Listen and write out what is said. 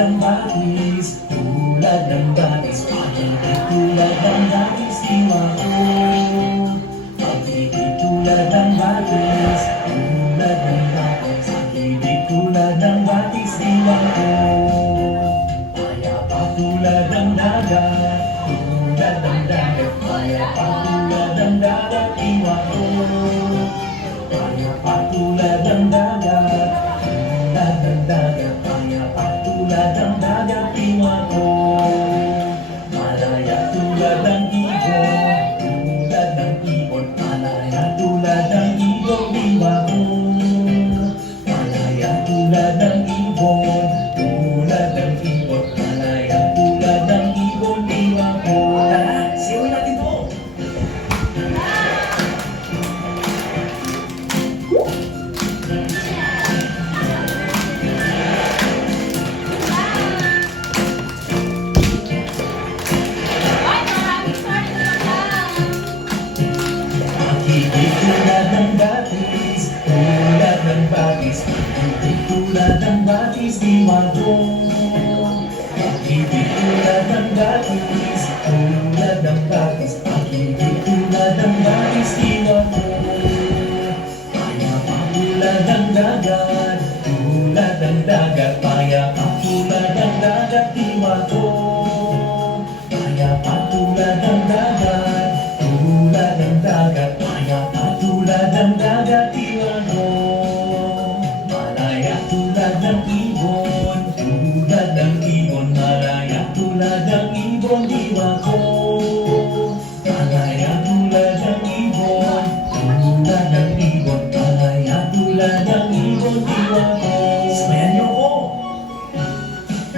Ang batis, tulad ng batis, pag-ibig tulad ng batis, iwan ko. Pag-ibig tulad ng batis, tulad ng batis, pag-ibig tulad ng batis, iwan ko. Payapa tulad ng dagat, tulad ng dagat, payapa tulad ng dagat, iwan ko. Payapa tulad ng dagat, tulad ng dagat, payapa tulad ng dagat, iwan ko. Malaya tulad ng ibon, tulad ng ibon, malaya tulad ng ibon, iwan ko. Malaya tulad ng ibon, tulad ng ibon, malaya tulad ng ibon, iwan ko. Tara, siwin natin to! Pag-ibig tulad ng batis, tulad ng batis, pag-ibig tulad ng batis, iwan ko. Pag-ibig tulad ng batis, tulad ng batis, pag-ibig tulad ng batis, iwan ko. Payapa tulad ng dagat, tulad ng dagat, payapa tulad ng dagat, iwan ko. Payapa tulad ng dagat, tulad ng dagat, payapa tulad ng dagat, iwan ko. Malaya tulad ng ibon, tulad ng ibon, malaya tulad